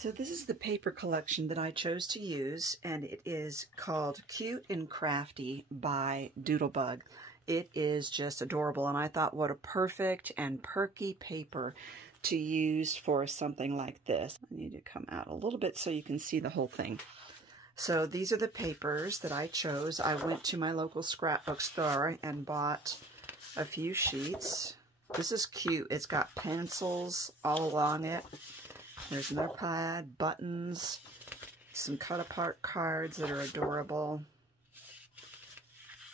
So this is the paper collection that I chose to use, and it is called Cute and Crafty by Doodlebug. It is just adorable, and I thought what a perfect and perky paper to use for something like this. I need to come out a little bit so you can see the whole thing. So these are the papers that I chose. I went to my local scrapbook store and bought a few sheets. This is cute. It's got pencils all along it. There's another pad, buttons, some cut-apart cards that are adorable.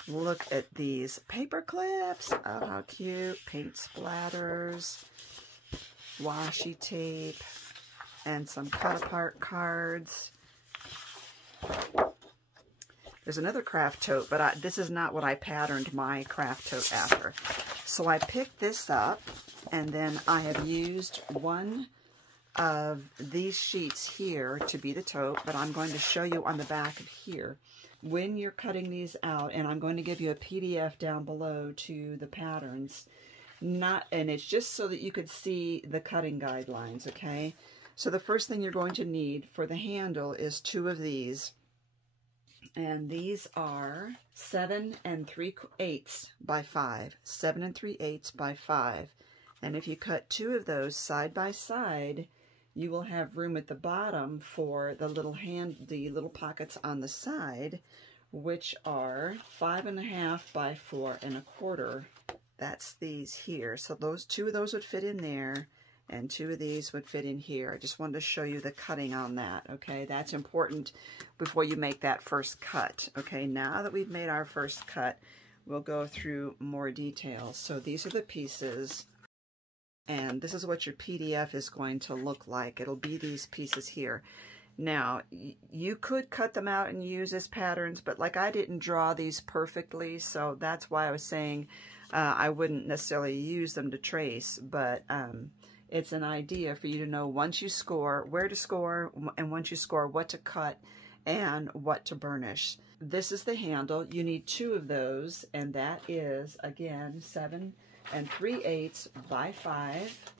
Look at these paper clips. Oh, how cute. Paint splatters, washi tape, and some cut-apart cards. There's another craft tote, but this is not what I patterned my craft tote after. So I picked this up, and then I have used one of these sheets here to be the tote, but I'm going to show you on the back of here when you're cutting these out, and I'm going to give you a PDF down below to the patterns. And it's just so that you could see the cutting guidelines, okay? So the first thing you're going to need for the handle is two of these. And these are 7 3/8 by 5. 7 3/8 by 5. And if you cut two of those side by side, you will have room at the bottom for the little pockets on the side, which are 5 1/2 by 4 1/4. That's these here. So two of those would fit in there, and two of these would fit in here. I just wanted to show you the cutting on that, okay? That's important before you make that first cut, okay? Now that we've made our first cut, we'll go through more details. So these are the pieces, and this is what your PDF is going to look like. It'll be these pieces here. Now, you could cut them out and use as patterns, but like I didn't draw these perfectly, so that's why I was saying I wouldn't necessarily use them to trace, but it's an idea for you to know once you score, where to score, and once you score, what to cut and what to burnish. This is the handle. You need two of those, and that is, again, 7 3/8 by 5.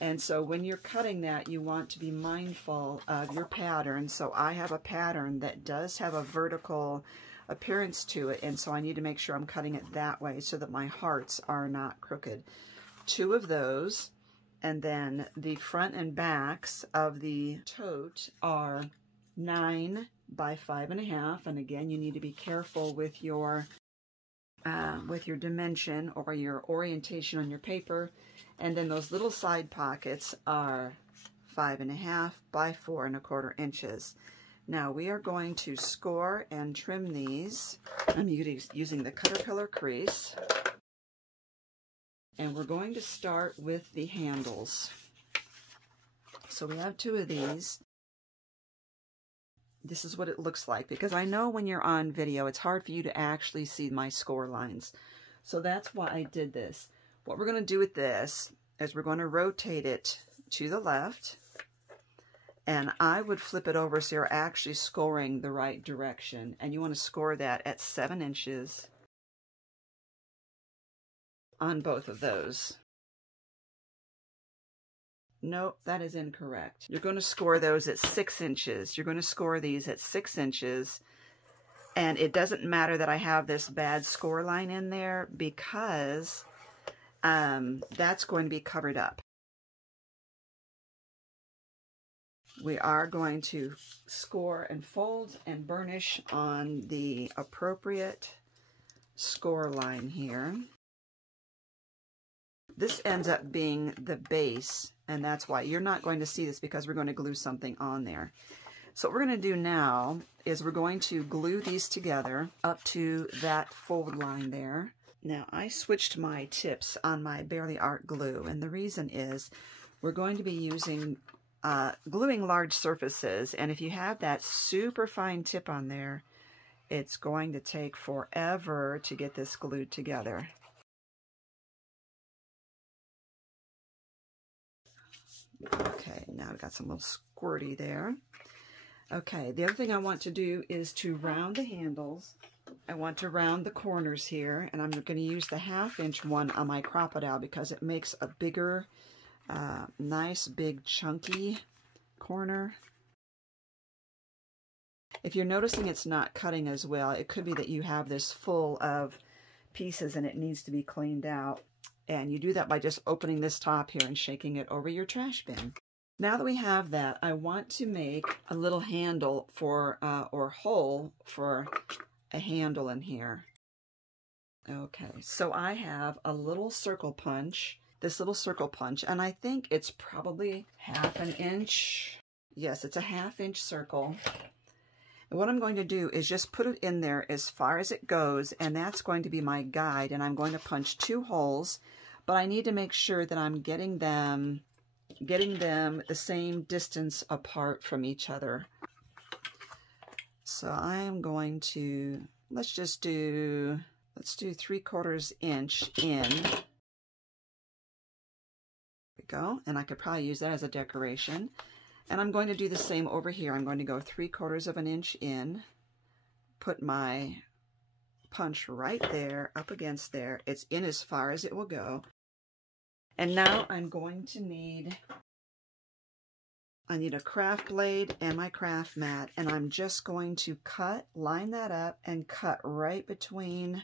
And so when you're cutting that, you want to be mindful of your pattern. So I have a pattern that does have a vertical appearance to it, and so I need to make sure I'm cutting it that way so that my hearts are not crooked. Two of those, and then the front and backs of the tote are 9 by 5 1/2, and again, you need to be careful with your dimension or your orientation on your paper. And then those little side pockets are 5 1/2 by 4 1/4 inches. Now we are going to score and trim these. I'm using the Caterpillar crease. And we're going to start with the handles. So we have two of these. This is what it looks like, because I know when you're on video, it's hard for you to actually see my score lines. So that's why I did this. What we're going to do with this is we're going to rotate it to the left, and I would flip it over so you're actually scoring the right direction. And you want to score that at 7 inches on both of those. Nope, that is incorrect. You're going to score those at 6 inches. You're going to score these at 6 inches. And it doesn't matter that I have this bad score line in there, because that's going to be covered up. We are going to score and fold and burnish on the appropriate score line here. This ends up being the base, and that's why you're not going to see this, because we're going to glue something on there. So what we're going to do now is we're going to glue these together up to that fold line there. Now I switched my tips on my Barely Art glue, and the reason is we're going to be using gluing large surfaces, and if you have that super fine tip on there, it's going to take forever to get this glued together. Okay, now I've got some little squirty there. Okay, the other thing I want to do is to round the handles. I want to round the corners here, and I'm going to use the 1/2 inch one on my Crocodile because it makes a bigger, nice, big, chunky corner. If you're noticing it's not cutting as well, it could be that you have this full of pieces and it needs to be cleaned out. And you do that by just opening this top here and shaking it over your trash bin. Now that we have that, I want to make a little handle for, or hole for a handle in here. Okay, so I have a little circle punch, this little circle punch, and I think it's probably 1/2 inch. Yes, it's a 1/2 inch circle. And what I'm going to do is just put it in there as far as it goes, and that's going to be my guide, and I'm going to punch 2 holes, but I need to make sure that I'm getting them the same distance apart from each other. So I am going to, let's do 3/4 inch in. There we go, and I could probably use that as a decoration. And I'm going to do the same over here. I'm going to go 3/4 inch in, put my punch right there, up against there. It's in as far as it will go. And now I'm going to need, I need a craft blade and my craft mat, and I'm just going to cut, line that up, and cut right between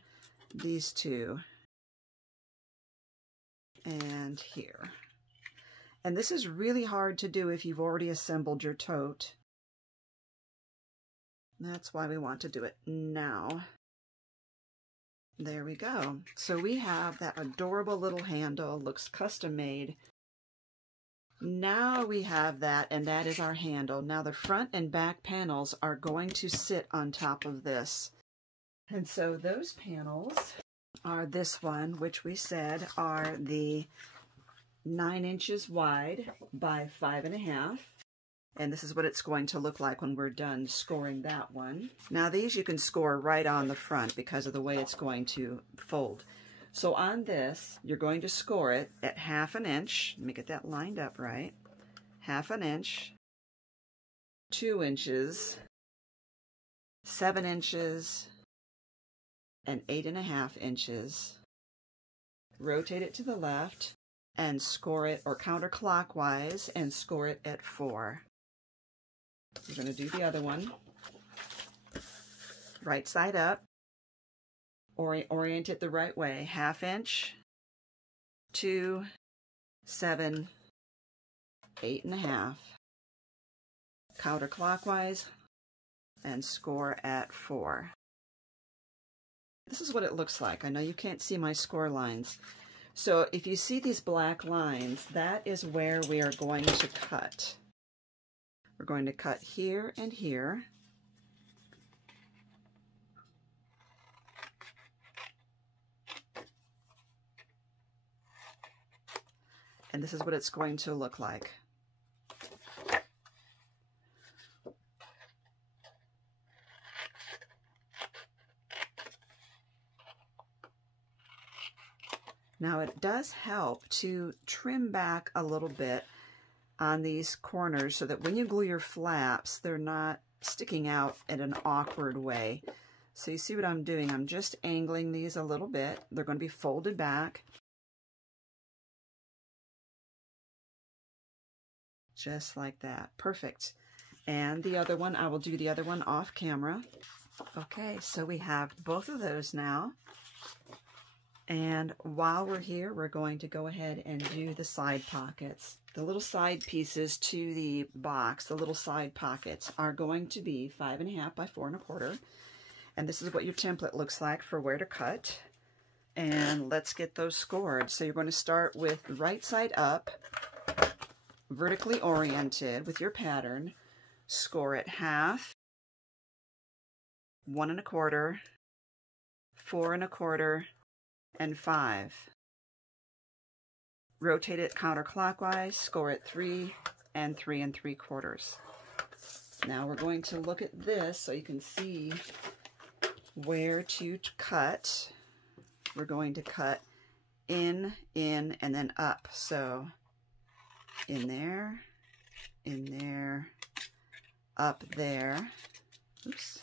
these two. And here. And this is really hard to do if you've already assembled your tote. That's why we want to do it now. There we go. So we have that adorable little handle, looks custom made. Now we have that, and that is our handle. Now the front and back panels are going to sit on top of this. And so those panels are this one, which we said are the 9 inches wide by 5.5. And this is what it's going to look like when we're done scoring that one. Now these you can score right on the front because of the way it's going to fold. So on this, you're going to score it at 1/2 inch. Let me get that lined up right. 1/2 inch, 2 inches, 7 inches, and 8.5 inches. Rotate it to the left and score it, or counterclockwise, and score it at 4. We're going to do the other one. Right side up. Orient it the right way. 1/2 inch, 2, 7, 8.5. Counterclockwise and score at 4. This is what it looks like. I know you can't see my score lines. So if you see these black lines, that is where we are going to cut. We're going to cut here and here. And this is what it's going to look like. Now it does help to trim back a little bit on these corners so that when you glue your flaps, they're not sticking out in an awkward way. So you see what I'm doing? I'm just angling these a little bit. They're going to be folded back. Just like that. Perfect. And the other one, I will do the other one off camera. Okay, so we have both of those now. And while we're here, we're going to go ahead and do the side pockets. The little side pieces to the box, the little side pockets, are going to be 5.5 by 4.25. And this is what your template looks like for where to cut. And let's get those scored. So you're going to start with right side up, vertically oriented with your pattern. Score it 1/2, 1.25, 4.25, and 5. Rotate it counterclockwise, score it 3 and 3 3/4. Now we're going to look at this so you can see where to cut. We're going to cut in, and then up. So in there, up there, oops,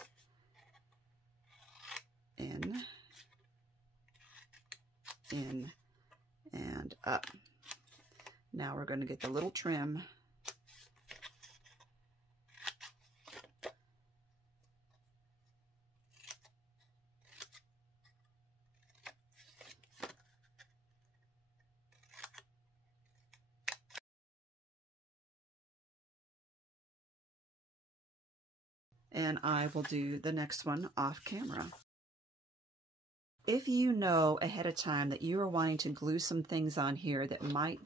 in, and up. Now we're going to get the little trim and I will do the next one off camera. If you know ahead of time that you are wanting to glue some things on here that might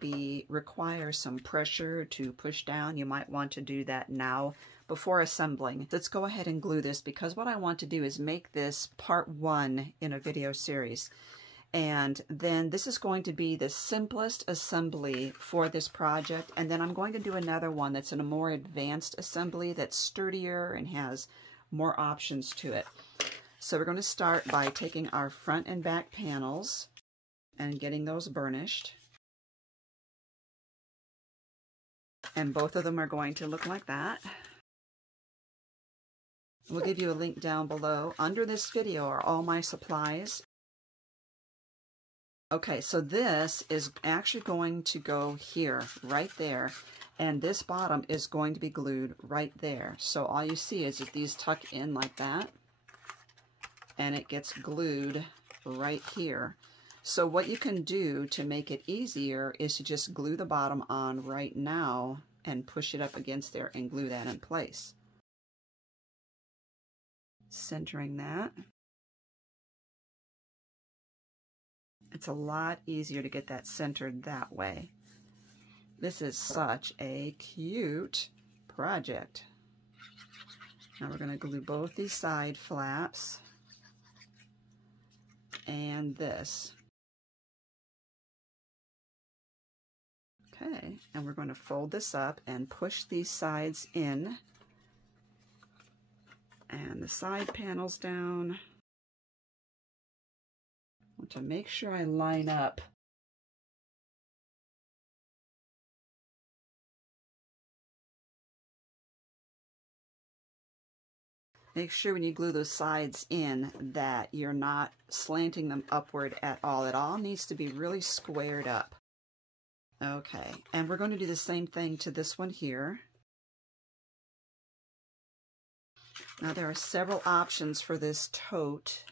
require some pressure to push down, you might want to do that now before assembling. Let's go ahead and glue this, because what I want to do is make this part 1 in a video series. And then this is going to be the simplest assembly for this project. And then I'm going to do another one that's in a more advanced assembly that's sturdier and has more options to it. So we're going to start by taking our front and back panels and getting those burnished. And both of them are going to look like that. We'll give you a link down below. Under this video are all my supplies. Okay, so this is actually going to go here, right there. And this bottom is going to be glued right there. So all you see is that these tuck in like that. And it gets glued right here. So what you can do to make it easier is to just glue the bottom on right now and push it up against there and glue that in place. Centering that. It's a lot easier to get that centered that way. This is such a cute project. Now we're going to glue both these side flaps and this. Okay, and we're going to fold this up and push these sides in, and the side panels down. I want to make sure I line up. Make sure when you glue those sides in that you're not slanting them upward at all. It all needs to be really squared up. Okay, and we're going to do the same thing to this one here. Now there are several options for this tote.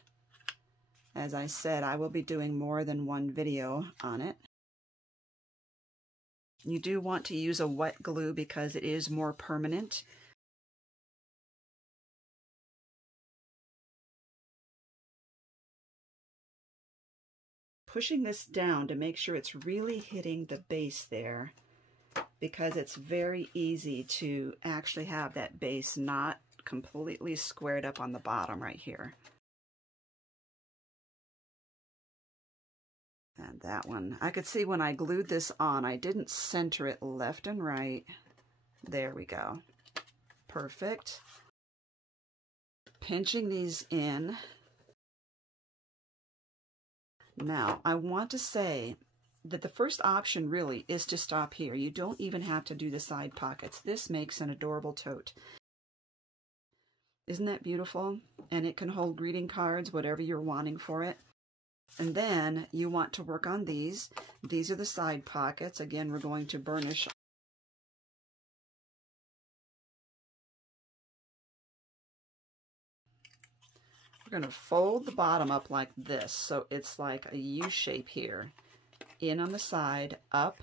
As I said, I will be doing more than one video on it. You do want to use a wet glue because it is more permanent. Pushing this down to make sure it's really hitting the base there, because it's very easy to actually have that base not completely squared up on the bottom right here. And that one, I could see when I glued this on, I didn't center it left and right. There we go. Perfect. Pinching these in. Now, I want to say that the first option really is to stop here. You don't even have to do the side pockets. This makes an adorable tote. Isn't that beautiful? And it can hold greeting cards, whatever you're wanting for it. And then you want to work on these. These are the side pockets. Again, we're going to burnish. We're going to fold the bottom up like this, so it's like a U shape here. In on the side, up,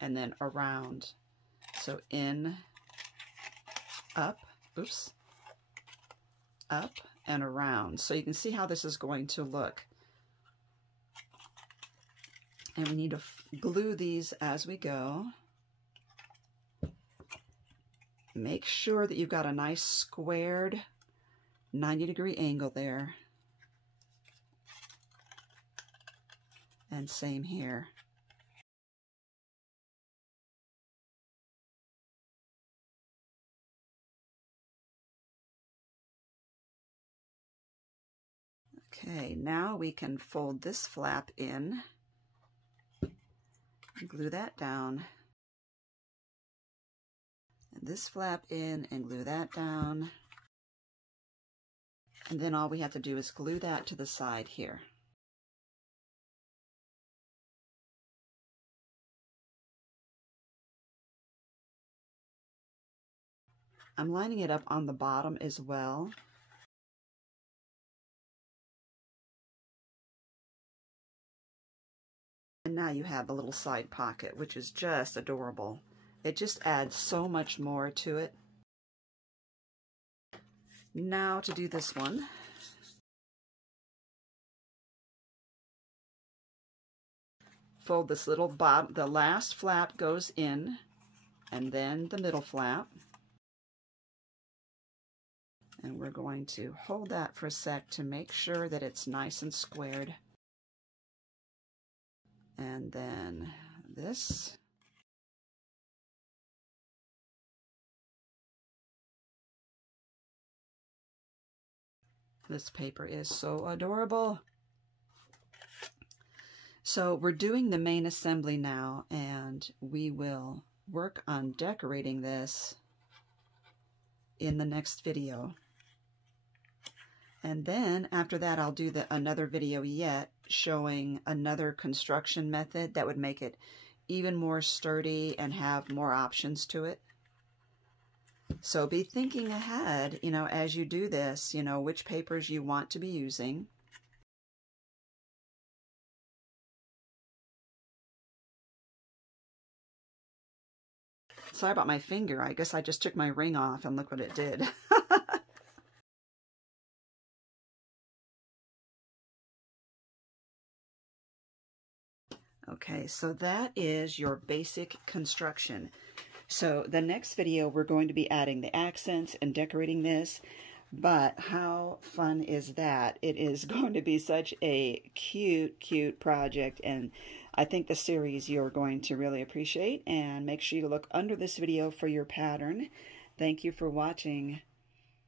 and then around. So in, up, oops, up, and around. So you can see how this is going to look. And we need to glue these as we go. Make sure that you've got a nice squared 90-degree angle there. And same here. Okay, now we can fold this flap in. Glue that down. And this flap in and glue that down. And then all we have to do is glue that to the side here. I'm lining it up on the bottom as well. And now you have the little side pocket, which is just adorable. It just adds so much more to it. Now to do this one. Fold this little bottom, the last flap goes in, and then the middle flap. And we're going to hold that for a sec to make sure that it's nice and squared. And then this. This paper is so adorable. So we're doing the main assembly now, and we will work on decorating this in the next video. And then after that, I'll do another video yet showing another construction method that would make it even more sturdy and have more options to it. So be thinking ahead, you know, as you do this, you know, which papers you want to be using. Sorry about my finger. I guess I just took my ring off and look what it did. Okay, so that is your basic construction. So the next video, we're going to be adding the accents and decorating this. But how fun is that? It is going to be such a cute, cute project. And I think the series you're going to really appreciate. And make sure you look under this video for your pattern. Thank you for watching.